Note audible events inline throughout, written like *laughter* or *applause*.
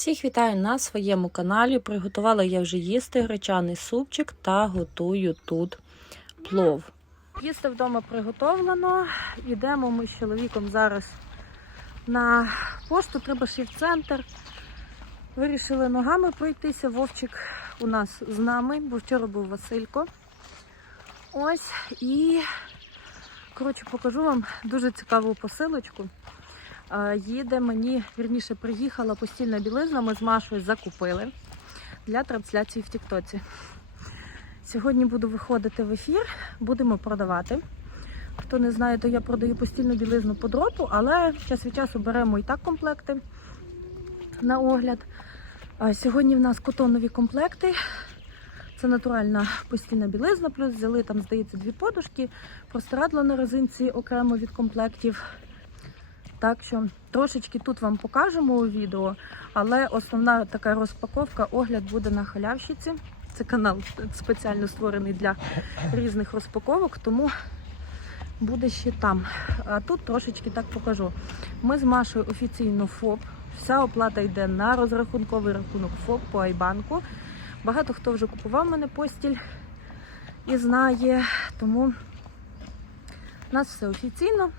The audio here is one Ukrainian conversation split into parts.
Всіх вітаю на своєму каналі. Приготувала я вже їсти гречаний супчик та готую тут плов. Їсти вдома приготовлено. Йдемо ми з чоловіком зараз на пошту, треба ще в центр. Вирішили ногами пройтися. Вовчик у нас з нами, бо вчора був Василько. Ось і коротше покажу вам дуже цікаву посилочку. Е, Їде мені, вірніше, приїхала постільна білизна, ми з Машою закупили для трансляції в Тіктоці. Сьогодні буду виходити в ефір, будемо продавати. Хто не знає, то я продаю постільну білизну по дропу, але час від часу беремо і так комплекти на огляд. Сьогодні в нас котонові комплекти. Це натуральна постільна білизна, плюс взяли там, здається, дві подушки, простирадло на резинці окремо від комплектів. Так що трошечки тут вам покажемо у відео, але основна така розпаковка, огляд буде на халявщиці. Це канал спеціально створений для різних розпаковок, тому буде ще там. А тут трошечки так покажу. Ми з Машою офіційно ФОП. Вся оплата йде на розрахунковий рахунок ФОП по Айбанку. Багато хто вже купував мене постіль і знає, тому у нас все офіційно.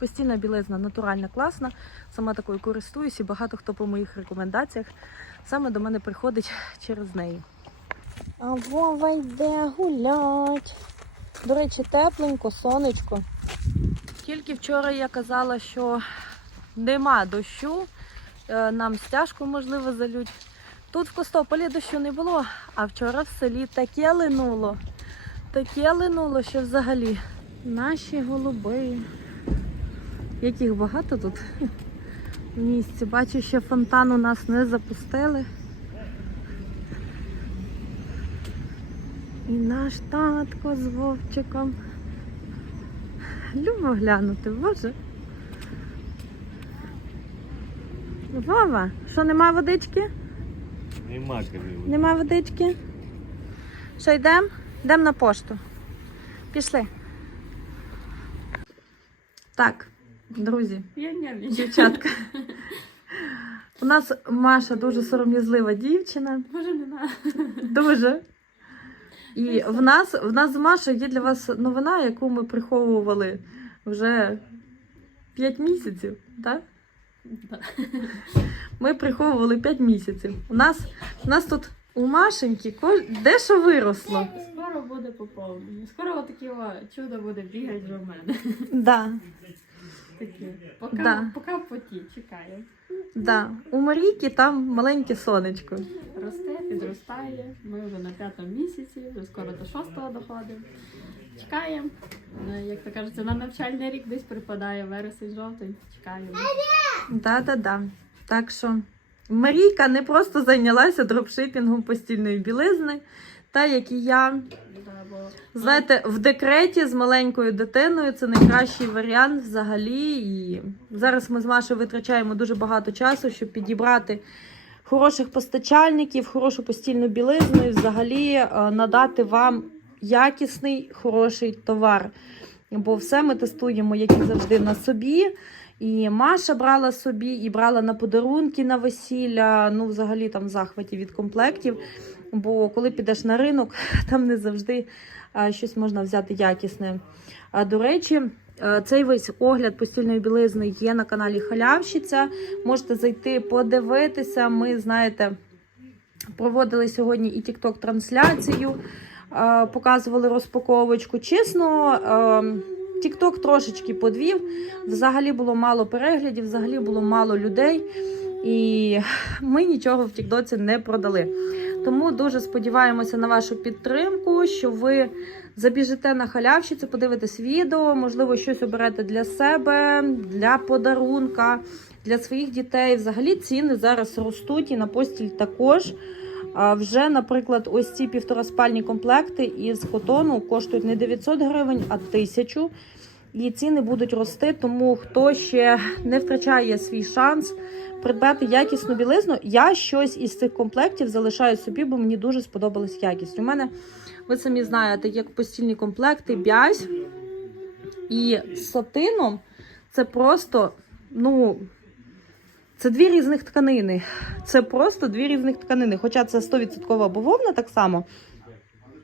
Постільна білизна натуральна, класна. Сама такою користуюсь і багато хто по моїх рекомендаціях саме до мене приходить через неї. А Вова йде гулять. До речі, тепленько, сонечко. Тільки вчора я казала, що нема дощу, е, нам стяжку можливо залють. Тут в Костополі дощу не було, а вчора в селі таке линуло. Таке линуло, що взагалі наші голуби. Яких багато тут в місті. Бачу, ще фонтан у нас не запустили. І наш татко з Вовчиком. Любо глянути, боже. Вова, що нема водички? Нема кажи. Нема водички? Що йдемо? Йдемо на пошту. Пішли. Так, друзі, дівчатка. У нас Маша дуже сором'язлива дівчина. Може, не на. Дуже. І в нас, в нас з Машою є для вас новина, яку ми приховували вже 5 місяців. Так? Ми приховували 5 місяців. У нас, у нас тут у Машеньки дещо виросло. Скоро буде поповнення. Скоро отакі о, чудо буде бігати до мене. Да, Такі. Поки, Да. поки в поті чекає. да. У Марійки там маленьке сонечко. Росте, підростає. Ми вже на п'ятому місяці, вже скоро до шостого доходимо. Чекаємо. Як то кажеться, на навчальний рік десь припадає вересень, жовтень. Чекаємо. Да-да-да. Так що Марійка не просто зайнялася дропшипінгом постільної білизни, та як і я. Знаєте, в декреті з маленькою дитиною це найкращий варіант взагалі. І зараз ми з Машою витрачаємо дуже багато часу, щоб підібрати хороших постачальників, хорошу постільну білизну і взагалі е, надати вам якісний, хороший товар. Бо все ми тестуємо, як і завжди, на собі. І Маша брала собі, і брала на подарунки на весілля. Ну, взагалі там в захваті від комплектів. Бо коли підеш на ринок, *laughs* там не завжди щось можна взяти якісне. До речі, цей весь огляд постільної білизни є на каналі Халявщиця. Можете зайти, подивитися. Ми, знаєте, проводили сьогодні і TikTok трансляцію, показували розпаковочку. Чесно, TikTok трошечки подвів. Взагалі було мало переглядів, взагалі було мало людей. І ми нічого в Тіктоці не продали. Тому дуже сподіваємося на вашу підтримку, що ви забіжите на халявщицю, подивитесь відео, можливо, щось оберете для себе, для подарунка, для своїх дітей. Взагалі ціни зараз ростуть і на постіль також. Вже, наприклад, ось ці півтораспальні комплекти із котону коштують не 900 гривень, а 1000. І ціни будуть рости, тому хто ще не втрачає свій шанс придбати якісну білизну, я щось із цих комплектів залишаю собі, бо мені дуже сподобалась якість. У мене, ви самі знаєте, як постільні комплекти, бязь і з сатином це просто, ну, Це дві різних тканини. Це просто дві різних тканини. Хоча це 100% бавовна так само.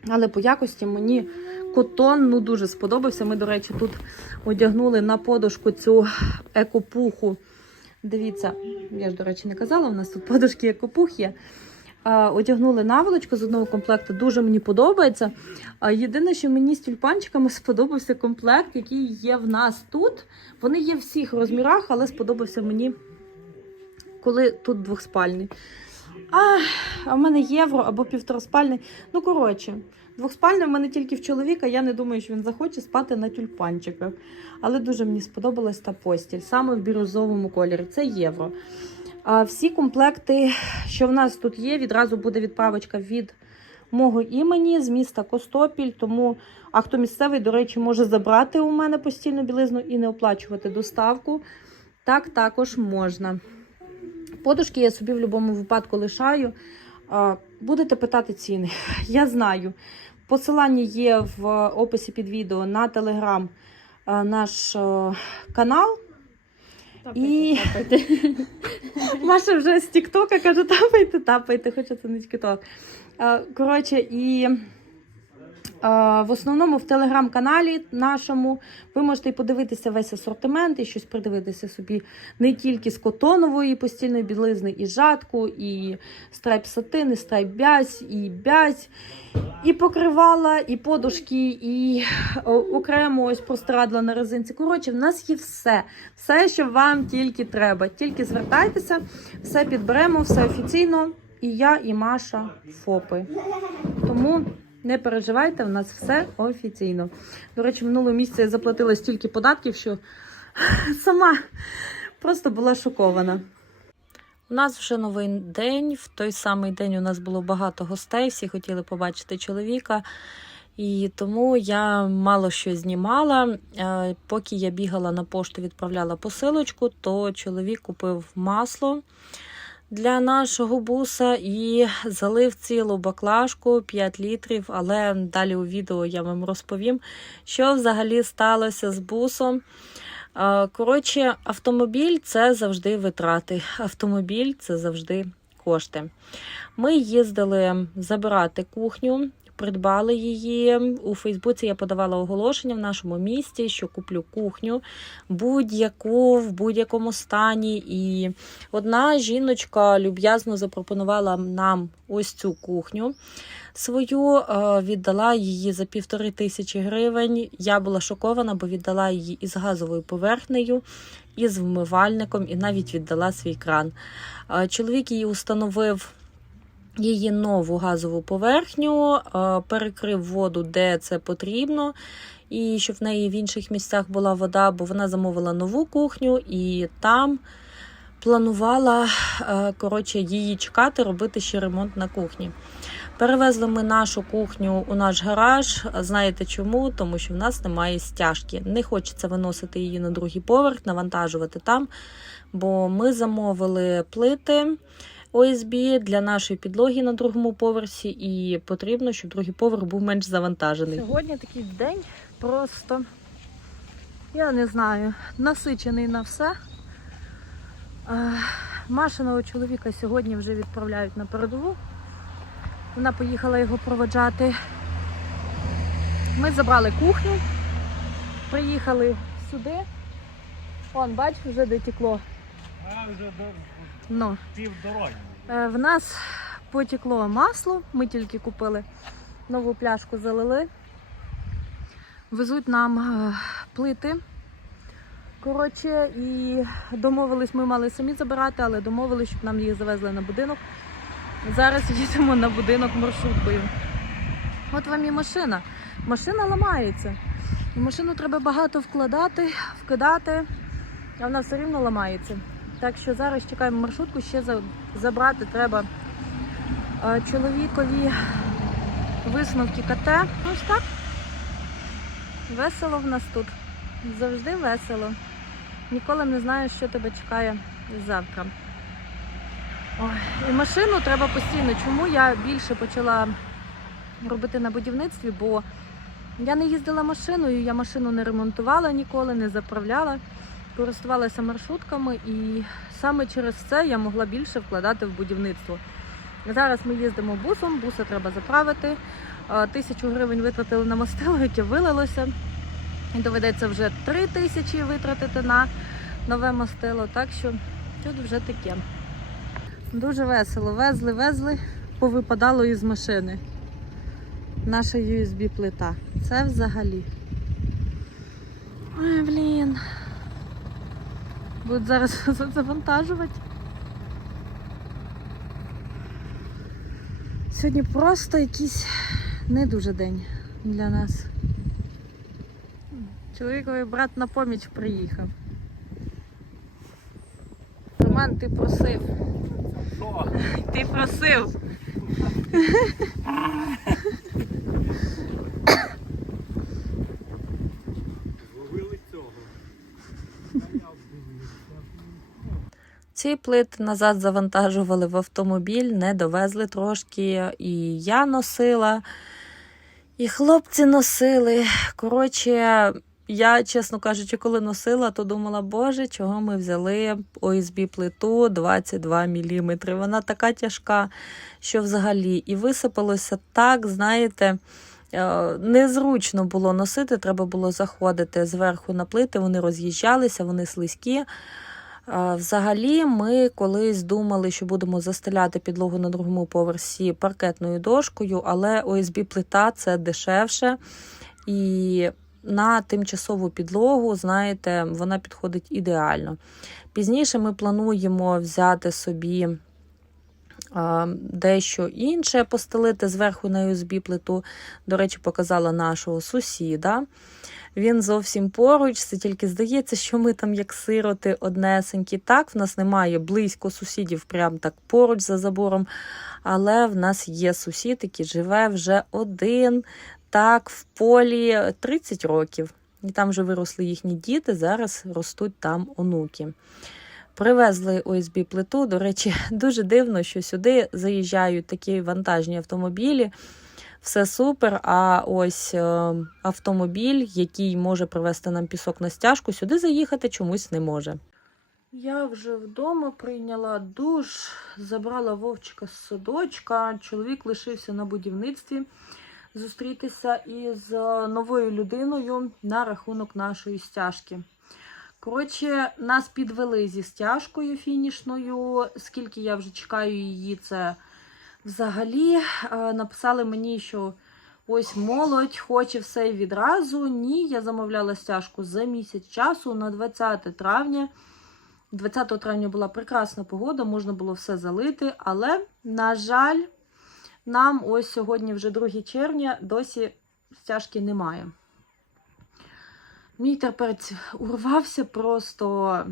Але по якості мені котон ну, дуже сподобався. Ми, до речі, тут одягнули на подушку цю екопуху. Дивіться, я ж, до речі, не казала, у нас тут подушки екопух є. Одягнули наволочку з одного комплекту, дуже мені подобається. Єдине, що мені з тюльпанчиками *laughs* сподобався комплект, який є в нас тут. Вони є в всіх розмірах, але сподобався мені, коли тут двохспальний. А, а в мене євро або півтораспальний. Ну, коротше, двохспальний в мене тільки в чоловіка. Я не думаю, що він захоче спати на тюльпанчиках. Але дуже мені сподобалась та постіль, саме в бірюзовому кольорі. Це євро. А всі комплекти, що в нас тут є, відразу буде відправочка від мого імені з міста Костопіль. Тому, а хто місцевий, до речі, може забрати у мене постільну білизну і не оплачувати доставку. Так також можна. Подушки я собі в будь-якому випадку лишаю. Будете питати ціни. *laughs* Я знаю. Посилання є в описі під відео на телеграм наш канал. І- *laughs* Маша вже з Тіктока каже, тапайте, тапайте, хоча це не Тікток. Коротше, і в основному в телеграм-каналі нашому ви можете подивитися весь асортимент, і щось придивитися собі не тільки з котонової постільної білизни, і жатку, і страйп сатин, і страйп бязь, і бязь, і покривала, і подушки, і окремо ось простирадла на резинці. Коротше, в нас є все. Все, що вам тільки треба. Тільки звертайтеся, все підберемо, все офіційно. І я, і Маша ФОПи. Тому не переживайте, в нас все офіційно. До речі, минулого місяця я заплатила стільки податків, що *sighs* сама просто була шокована. У нас вже новий день. В той самий день у нас було багато гостей, всі хотіли побачити чоловіка. І тому я мало що знімала. Е, Поки я бігала на пошту, відправляла посилочку, то чоловік купив масло для нашого буса і залив цілу баклажку 5 літрів. Але далі у відео я вам розповім, що взагалі сталося з бусом. Коротше, автомобіль це завжди витрати. Автомобіль це завжди кошти. Ми їздили забирати кухню, придбали її. У Фейсбуці я подавала оголошення в нашому місті, що куплю кухню будь-яку в будь-якому стані. І одна жіночка люб'язно запропонувала нам ось цю кухню. Свою е, віддала її за півтори тисячі гривень. Я була шокована, бо віддала її із газовою поверхнею, із вмивальником і навіть віддала свій кран. Е, Чоловік її установив її нову газову поверхню, е, перекрив воду, де це потрібно, і щоб в неї в інших місцях була вода, бо вона замовила нову кухню і там планувала е, коротше, її чекати, робити ще ремонт на кухні. Перевезли ми нашу кухню у наш гараж. Знаєте чому? Тому що в нас немає стяжки. Не хочеться виносити її на другий поверх, навантажувати там. Бо ми замовили плити ОСБ для нашої підлоги на другому поверсі, і потрібно, щоб другий поверх був менш завантажений. Сьогодні такий день просто, я не знаю, насичений на все. Е, Машиного чоловіка сьогодні вже відправляють на передову. Вона поїхала його проводжати. Ми забрали кухню, приїхали сюди. Вон, бач, вже дотекло. А вже до Ну, е, в нас потекло масло, ми тільки купили нову пляшку, залили. Везуть нам е, плити. Коротше, і домовились, ми мали самі забирати, але домовились, щоб нам їх завезли на будинок. Зараз їдемо на будинок маршруткою. От вам і машина. Машина ламається. В машину треба багато вкладати, вкидати, а вона все рівно ламається. Так що зараз чекаємо маршрутку, ще забрати треба е, чоловікові висновки КТ. Ось так. Весело в нас тут. Завжди весело. Ніколи не знаєш, що тебе чекає завтра. Ой, і машину треба постійно. Чому я більше почала робити на будівництві? Бо я не їздила машиною, я машину не ремонтувала ніколи, не заправляла. Користувалася маршрутками, і саме через це я могла більше вкладати в будівництво. Зараз ми їздимо бусом, буса треба заправити. Е, Тисячу гривень витратили на мастило, яке вилилося. Доведеться вже три тисячі витратити на нове мастило. Так що тут вже таке. Дуже весело. Везли, везли, повипадало із машини. Наша USB-плита. Це взагалі. Ой, блін. Будуть зараз *laughs* завантажувати. Сьогодні просто якийсь не дуже день для нас. Чоловіковий брат на поміч приїхав. Роман, ти просив. Ти просив. *laughs* Зловили цього. Ці плити назад завантажували в автомобіль, не довезли трошки. І я носила, і хлопці носили. Коротше, я, чесно кажучи, коли носила, то думала, боже, чого ми взяли ОСБ плиту 22 мм. Вона така тяжка, що взагалі і висипалося так, знаєте. е, Незручно було носити, треба було заходити зверху на плити, вони роз'їжджалися, вони слизькі. Взагалі, ми колись думали, що будемо застеляти підлогу на другому поверсі паркетною дошкою, але ОСБ плита це дешевше. І на тимчасову підлогу, знаєте, вона підходить ідеально. Пізніше ми плануємо взяти собі дещо інше, постелити зверху на USB плиту. До речі, показала нашого сусіда. Він зовсім поруч, це тільки здається, що ми там як сироти однесенькі. Так, в нас немає близько сусідів, прям так поруч за забором. Але в нас є сусід, який живе вже один, так, в полі 30 років. І там вже виросли їхні діти, зараз ростуть там онуки. Привезли ОСБ плиту. До речі, *laughs* дуже дивно, що сюди заїжджають такі вантажні автомобілі. Все супер. А ось е, автомобіль, який може привезти нам пісок на стяжку, сюди заїхати чомусь не може. Я вже вдома прийняла душ, забрала вовчика з садочка. Чоловік лишився на будівництві зустрітися із е, новою людиною на рахунок нашої стяжки. Коротше, нас підвели зі стяжкою фінішною. Скільки я вже чекаю її, це взагалі Е, написали мені, що ось молодь хоче все відразу. Ні, я замовляла стяжку за місяць часу на 20 травня. 20 травня була прекрасна погода, можна було все залити, але, на жаль, нам ось сьогодні вже 2 червня, досі стяжки немає. Мій терпець урвався просто.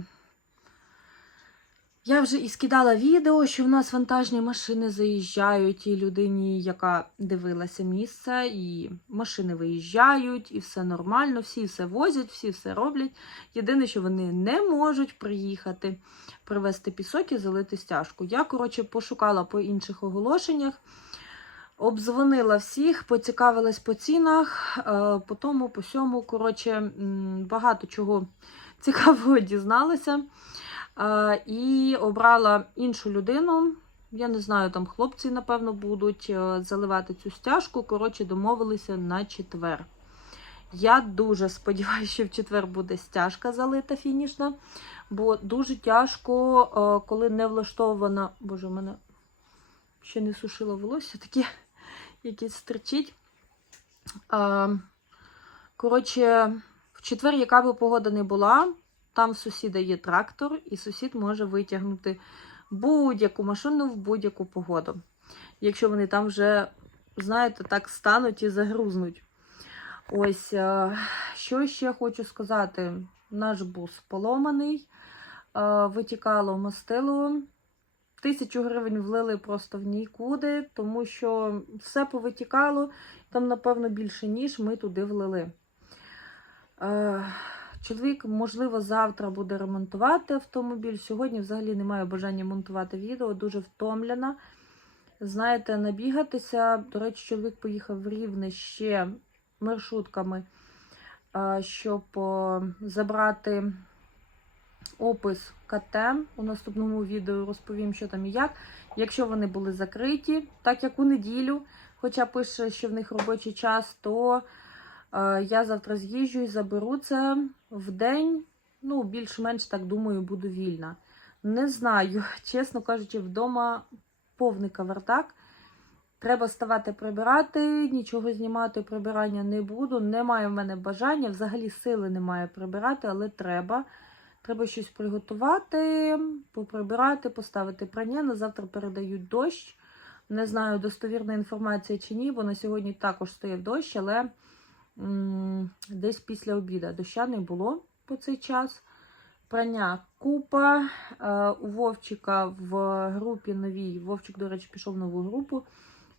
Я вже і скидала відео, що в нас вантажні машини заїжджають, і людині, яка дивилася місце, і машини виїжджають, і все нормально, всі все возять, всі все роблять. Єдине, що вони не можуть приїхати, привезти пісок і залити стяжку. Я, коротше, пошукала по інших оголошеннях, обдзвонила всіх, поцікавилась по цінах, е, по тому, по сьому. Коротше, багато чого *laughs* цікавого дізналася. Е, І обрала іншу людину. Я не знаю, там хлопці, напевно, будуть е, заливати цю стяжку. Коротше, домовилися на четвер. Я дуже *laughs* сподіваюся, що в четвер буде стяжка залита фінішна, бо дуже тяжко, коли не влаштована. Боже, у мене ще не сушило волосся, таке якесь стерчить. Коротше, в четвер, яка би погода не була, там в сусіда є трактор, і сусід може витягнути будь-яку машину в будь-яку погоду. Якщо вони там вже, знаєте, так стануть і загрузнуть. Ось, що ще хочу сказати: наш бус поломаний, витікало мастило. Тисячу гривень влили просто в нікуди, тому що все повитікало, там, напевно, більше, ніж ми туди влили. Е, Чоловік, можливо, завтра буде ремонтувати автомобіль. Сьогодні взагалі немає бажання монтувати відео, дуже втомлена. Знаєте, набігатися. До речі, чоловік поїхав в Рівне ще маршрутками, щоб забрати опис КТ. У наступному відео розповім, що там і як. Якщо вони були закриті, так як у неділю, хоча пише, що в них робочий час, то е, я завтра з'їжджу і заберу це в день. Ну, більш-менш так думаю, буду вільна. Не знаю, *laughs* чесно кажучи, вдома повний кавардак. Треба ставати прибирати, нічого знімати, прибирання не буду. Немає в мене бажання, взагалі сили немає прибирати, але треба. Треба щось приготувати, поприбирати, поставити прання. На завтра передають дощ. Не знаю, достовірна інформація чи ні, бо на сьогодні також стояв дощ, але десь після обіду доща не було по цей час. Прання купа. Е, у Вовчика в групі новій. Вовчик, до речі, пішов в нову групу.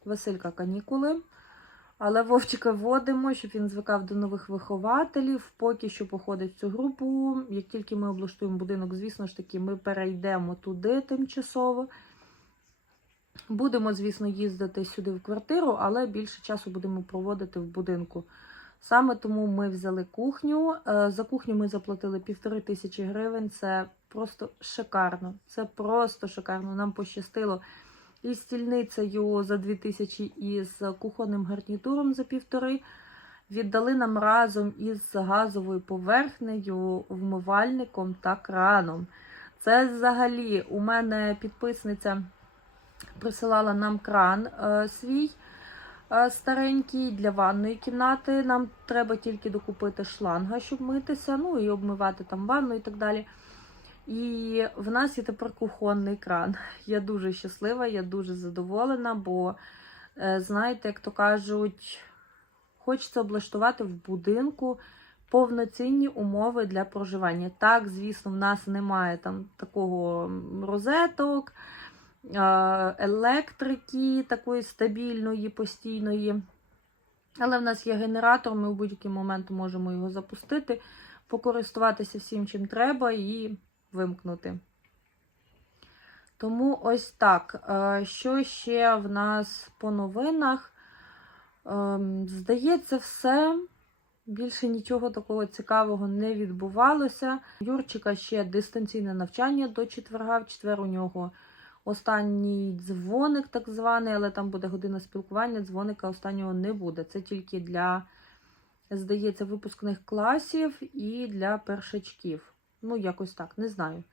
Василька канікули. Але Вовчика вводимо, щоб він звикав до нових вихователів. Поки що походить в цю групу. Як тільки ми облаштуємо будинок, звісно ж таки, ми перейдемо туди тимчасово. Будемо, звісно, їздити сюди в квартиру, але більше часу будемо проводити в будинку. Саме тому ми взяли кухню. Е, За кухню ми заплатили півтори тисячі гривень. Це просто шикарно. Це просто шикарно. Нам пощастило і стільницею за 2000 і з кухонним гарнітуром за півтори. Віддали нам разом із газовою поверхнею, вмивальником та краном. Це взагалі у мене підписниця присилала нам кран е, свій е, старенький для ванної кімнати. Нам треба тільки докупити шланга, щоб митися, ну і обмивати там ванну і так далі. І в нас є тепер кухонний кран. *laughs* Я дуже щаслива, я дуже задоволена, бо, е, знаєте, як то кажуть, хочеться облаштувати в будинку повноцінні умови для проживання. Так, звісно, в нас немає там такого розеток, електрики такої стабільної, постійної. Але в нас є генератор, ми в будь-який момент можемо його запустити, покористуватися всім, чим треба, і вимкнути. Тому ось так. Е, Що ще в нас по новинах? Ем, Здається, все. Більше нічого такого цікавого не відбувалося. Юрчика ще дистанційне навчання до четверга. В четвер у нього останній дзвоник, так званий, але там буде година спілкування. Дзвоника останнього не буде. Це тільки для, здається, випускних класів і для першачків. Ну, якось так, не знаю.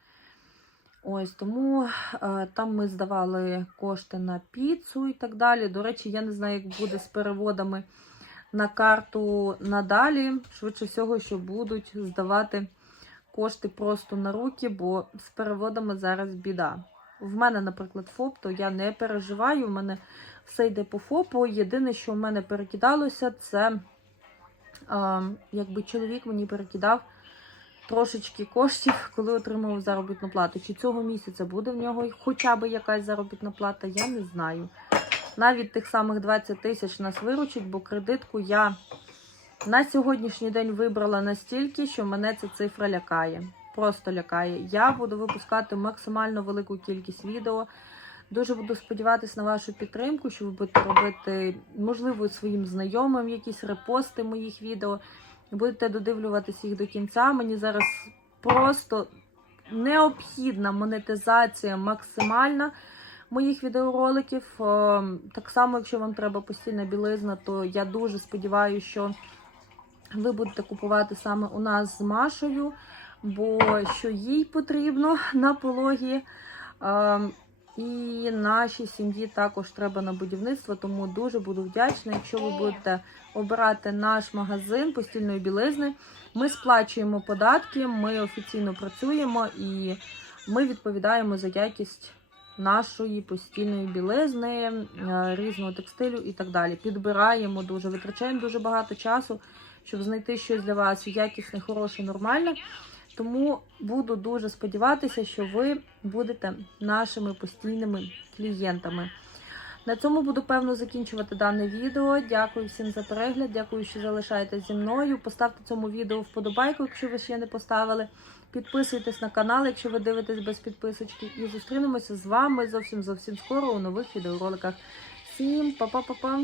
Ось тому е, там ми здавали кошти на піцу і так далі. До речі, я не знаю, як буде з переводами на карту надалі. Швидше всього, що будуть здавати кошти просто на руки, бо з переводами зараз біда. В мене, наприклад, ФОП, то я не переживаю. В мене все йде по ФОПу. Єдине, що в мене перекидалося, це е, якби чоловік мені перекидав трошечки коштів, коли отримав заробітну плату. Чи цього місяця буде в нього хоча б якась заробітна плата, я не знаю. Навіть тих самих 20 тисяч нас виручить, бо кредитку я на сьогоднішній день вибрала настільки, що мене ця цифра лякає. Просто лякає. Я буду випускати максимально велику кількість відео. Дуже буду сподіватися на вашу підтримку, що ви будете робити, можливо, своїм знайомим якісь репости моїх відео. Будете додивлюватися їх до кінця. Мені зараз просто необхідна монетизація максимальна моїх відеороликів. Е, Так само, якщо вам треба постільна білизна, то я дуже сподіваюся, що ви будете купувати саме у нас з Машею, бо що їй потрібно на пологі. І нашій сім'ї також треба на будівництво, тому дуже буду вдячна, якщо ви будете обирати наш магазин постільної білизни. Ми сплачуємо податки, ми офіційно працюємо і ми відповідаємо за якість нашої постільної білизни, е, різного текстилю і так далі. Підбираємо дуже, витрачаємо дуже багато часу, щоб знайти щось для вас якісне, хороше, нормальне. Тому буду дуже сподіватися, що ви будете нашими постійними клієнтами. На цьому буду певно закінчувати дане відео. Дякую всім за перегляд. Дякую, що залишаєтесь зі мною. Поставте цьому відео вподобайку, якщо ви ще не поставили. Підписуйтесь на канал, якщо ви дивитесь без підписочки. І зустрінемося з вами зовсім зовсім скоро у нових відеороликах. Всім па-па-па-па!